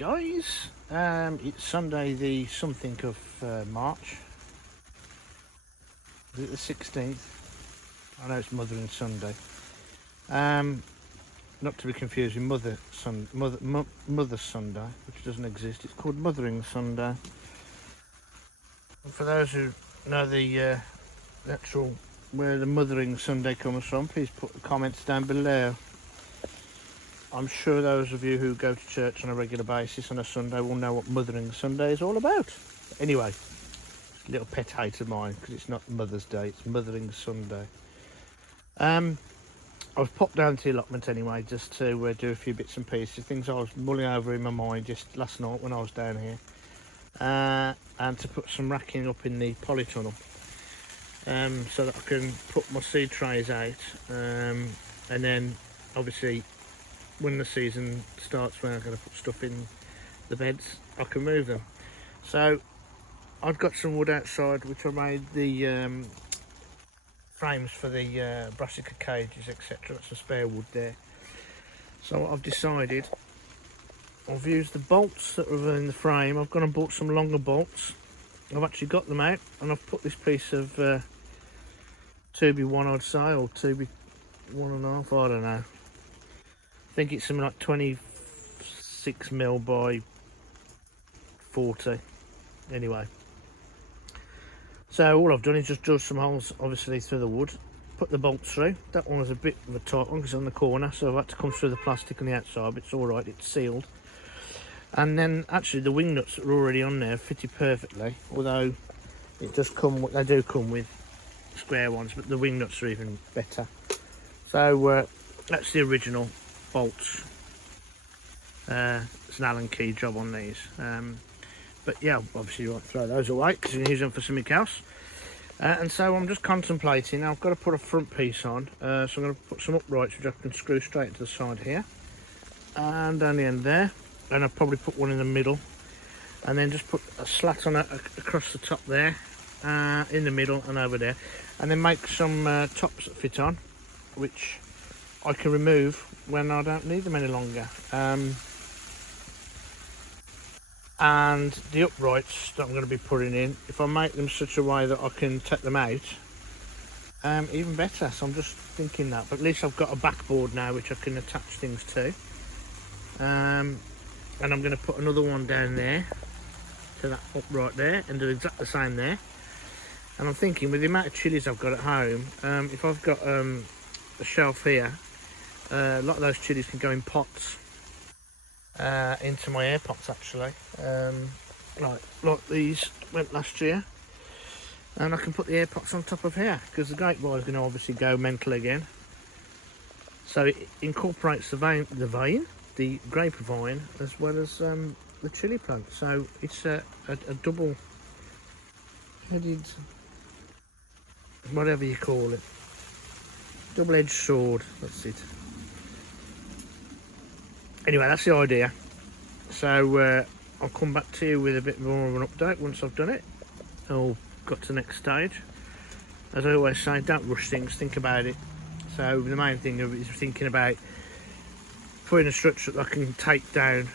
guys, it's Sunday the something of March. Is it the 16th? I know it's Mothering Sunday. Not to be confused with Mother's Sunday, which doesn't exist. It's called Mothering Sunday. And for those who know the actual where the Mothering Sunday comes from, please put the comments down below. I'm sure those of you who go to church on a regular basis on a Sunday will know what Mothering Sunday is all about. Anyway, it's a little pet hate of mine because it's not Mother's Day, it's Mothering Sunday. I've popped down to the allotment anyway just to do a few bits and pieces, things I was mulling over in my mind just last night when I was down here, and to put some racking up in the polytunnel so that I can put my seed trays out, and then obviously when the season starts, when I'm going to put stuff in the beds, I can move them. So I've got some wood outside which I made the frames for the brassica cages, etc. That's some spare wood there. So what I've decided, I've used the bolts that are in the frame. I've gone and bought some longer bolts. I've actually got them out and I've put this piece of 2x1, I'd say, or 2x1.5, I don't know. I think it's something like 26mm by 40. Anyway, so all I've done is just drill some holes, obviously, through the wood, put the bolts through. That one was a bit of a tight one because it's on the corner, so I've had to come through the plastic on the outside, but it's all right, it's sealed. And then actually the wing nuts that are already on there fitted perfectly, although it does come, they do come with square ones, but the wing nuts are even better. So that's the original bolts. It's an Allen key job on these, but yeah, obviously you won't throw those away because you can use them for something else. And so I'm just contemplating. I've got to put a front piece on, so I'm going to put some uprights which I can screw straight to the side here and down the end there, and I'll probably put one in the middle, and then just put a slat on across the top there, in the middle and over there, and then make some tops that fit on, which I can remove when I don't need them any longer. And the uprights that I'm going to be putting in, if I make them such a way that I can take them out, even better. So I'm just thinking that, but at least I've got a backboard now which I can attach things to, and I'm going to put another one down there to that upright there and do exactly the same there. And I'm thinking, with the amount of chilies I've got at home, if I've got a shelf here, a lot of those chilies can go in pots, into my air pots actually, like these went last year, and I can put the air pots on top of here because the grape vine is going to obviously go mental again. So it incorporates the grapevine as well as the chili plant. So it's a double-headed, whatever you call it, double-edged sword. That's it. Anyway, that's the idea. So I'll come back to you with a bit more of an update once I've done it, or got to the next stage. As I always say, don't rush things, think about it. So the main thing is thinking about putting a structure that I can take down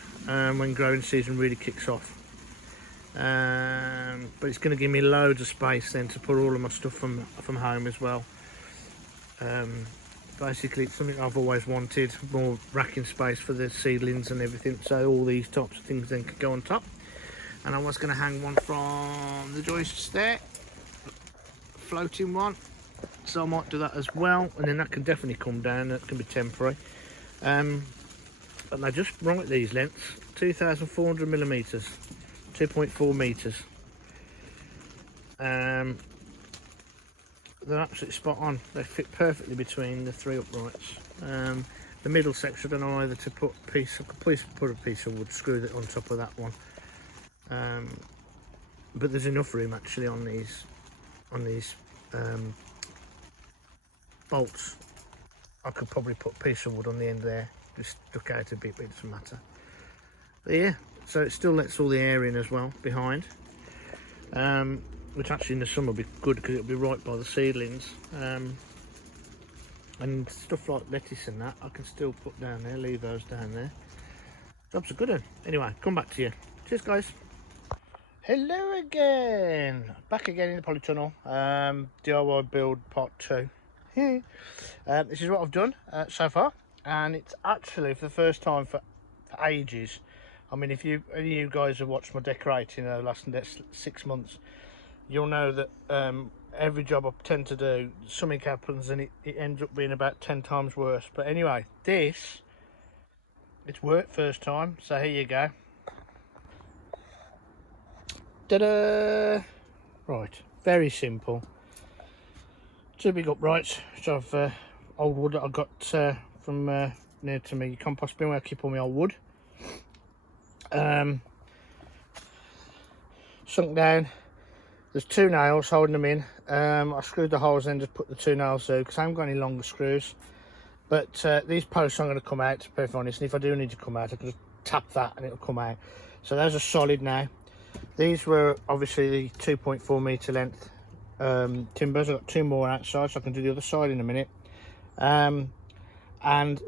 when growing season really kicks off. But it's going to give me loads of space then to put all of my stuff from home as well. Basically, it's something I've always wanted, more racking space for the seedlings and everything, so all these types of things then could go on top. And I was going to hang one from the joists there, floating one, so I might do that as well, and then that can definitely come down. That can be temporary, but they're just right, these lengths, 2,400mm, 2.4 metres. They're absolutely spot on. They fit perfectly between the three uprights. The middle section, I don't know either to put a piece. I could please put a piece of wood, screw that on top of that one. But there's enough room actually on these bolts. I could probably put a piece of wood on the end there, just duck out a bit, but it doesn't matter. But yeah, so it still lets all the air in as well behind. Which actually in the summer will be good because it'll be right by the seedlings, and stuff like lettuce and that I can still put down there, leave those down there. Job's a good one. Anyway, come back to you. Cheers, guys. Hello again. Back again in the Polytunnel. DIY build part 2. This is what I've done so far, and it's actually for the first time for ages. I mean, if any of you guys have watched my decorating the last 6 months, you'll know that every job I tend to do, something happens and it ends up being about 10 times worse. But anyway, it's worked first time, so here you go. Ta-da! Right, very simple. 2 big uprights, which I've old wood that I got from near to me compost bin where I keep all my old wood. Sunk down. There's 2 nails holding them in. I screwed the holes in, just put the 2 nails through because I haven't got any longer screws. But these posts aren't going to come out, to be perfectly honest. And if I do need to come out, I can just tap that and it'll come out. So those are solid now. These were obviously the 2.4 metre length timbers. I've got 2 more outside, so I can do the other side in a minute. And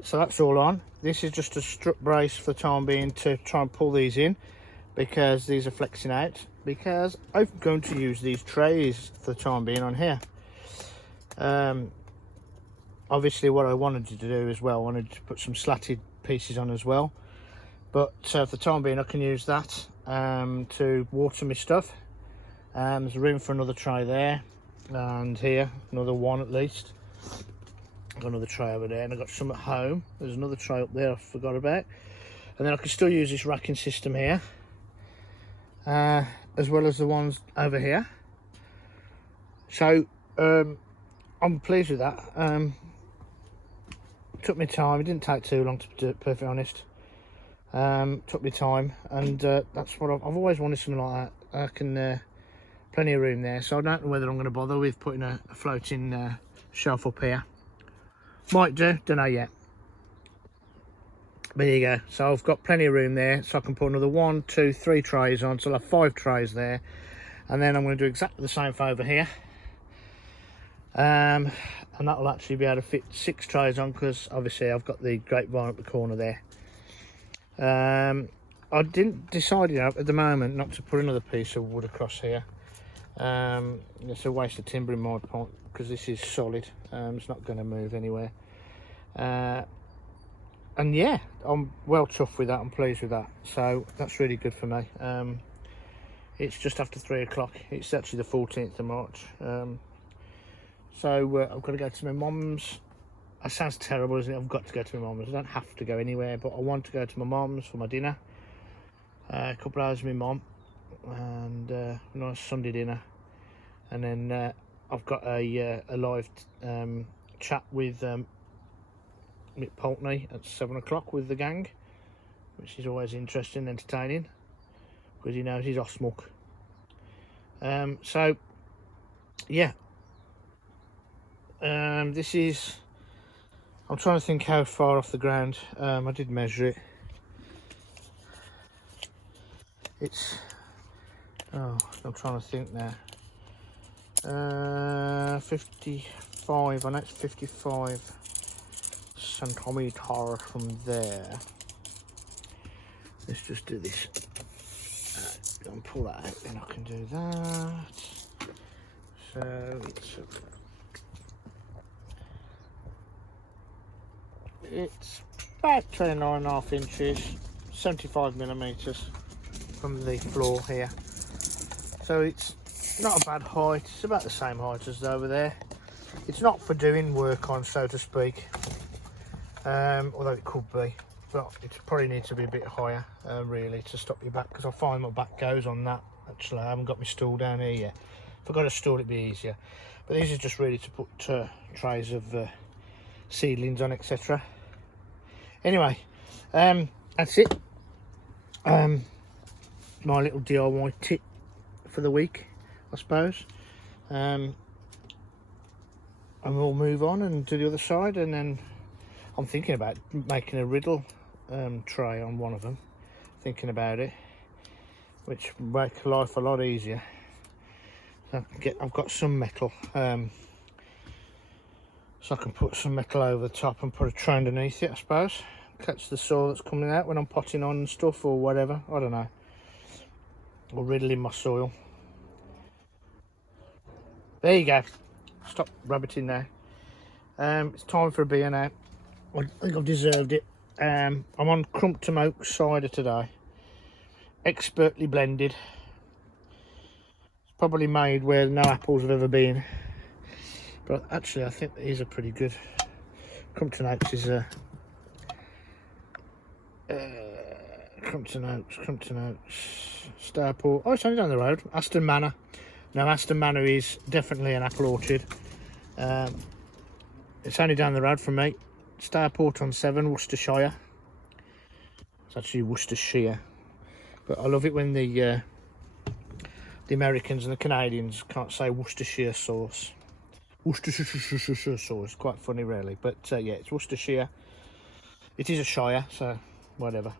so that's all on. This is just a strut brace for the time being to try and pull these in, because these are flexing out, because I'm going to use these trays for the time being on here. Obviously what I wanted to do as well, I wanted to put some slatted pieces on as well, but for the time being I can use that to water my stuff. There's room for another tray there, and here another one at least. I've got another tray over there, and I've got some at home. There's another tray up there I forgot about, and then I can still use this racking system here, as well as the ones over here. So I'm pleased with that. Took me time. It didn't take too long to do it, perfectly honest. Took me time, and that's what I've always wanted, something like that. I can plenty of room there, so I don't know whether I'm going to bother with putting a floating shelf up here. Might do, don't know yet. But there you go. So I've got plenty of room there, so I can put another 1, 2, 3 trays on, so I'll have 5 trays there. And then I'm going to do exactly the same for over here. And that will actually be able to fit 6 trays on, because obviously I've got the grapevine up the corner there. I didn't decide at the moment not to put another piece of wood across here. It's a waste of timber in my point, because this is solid. It's not going to move anywhere. And yeah, I'm well chuffed with that. I'm pleased with that, so that's really good for me. It's just after 3 o'clock. It's actually the 14th of March. So I've got to go to my mum's. That sounds terrible, isn't it? I've got to go to my mum's. I don't have to go anywhere, but I want to go to my mum's for my dinner. A couple of hours with my mum, and a nice Sunday dinner. And then I've got a live chat with Mick Poultney at 7 o'clock with the gang, which is always interesting and entertaining, because he knows he's off smoke. So yeah, this is, I'm trying to think how far off the ground. I did measure it. It's, oh, I'm trying to think now. 55, I know it's 55 centimeters from there. Let's just do this. And pull that out, then I can do that. So it's about 29.5 inches, 75 millimeters from the floor here. So it's not a bad height. It's about the same height as over there. It's not for doing work on, so to speak, although it could be, but it probably needs to be a bit higher, really, to stop your back, because I find my back goes on that. Actually, I haven't got my stool down here yet. If I got a stool, it'd be easier. But these are just really to put trays of seedlings on, etc. Anyway, that's it. My little DIY tip for the week, I suppose. And we'll move on and do the other side, and then I'm thinking about making a riddle tray on one of them, thinking about it, which will make life a lot easier. I've got some metal, so I can put some metal over the top and put a tray underneath it, I suppose. catch the soil that's coming out when I'm potting on and stuff or whatever, I don't know, or riddling my soil. There you go, stop rabbiting now. It's time for a beer now. I think I've deserved it. I'm on Crump to Moke cider today, expertly blended. It's probably made where no apples have ever been, but actually I think these are pretty good. Crump to Moke is a Crump to Notes, Starport. Oh, it's only down the road. Aston Manor. Now, Aston Manor is definitely an apple orchard. It's only down the road from me. Starport on 7, Worcestershire. It's actually Worcestershire. But I love it when the Americans and the Canadians can't say Worcestershire sauce. Worcestershire sauce. Quite funny, really. But yeah, it's Worcestershire. It is a shire, so whatever.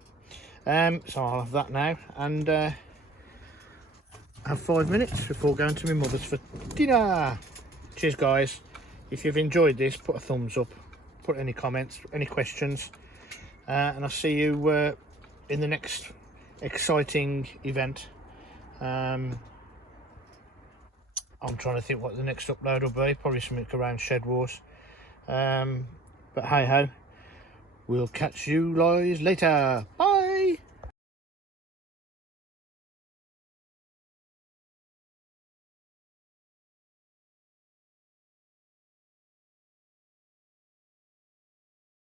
So I'll have that now and have 5 minutes before going to my mother's for dinner. Cheers, guys. If you've enjoyed this, put a thumbs up, put any comments, any questions, and I'll see you in the next exciting event. I'm trying to think what the next upload will be, probably something around Shed Wars. But hey ho, we'll catch you guys later. Bye.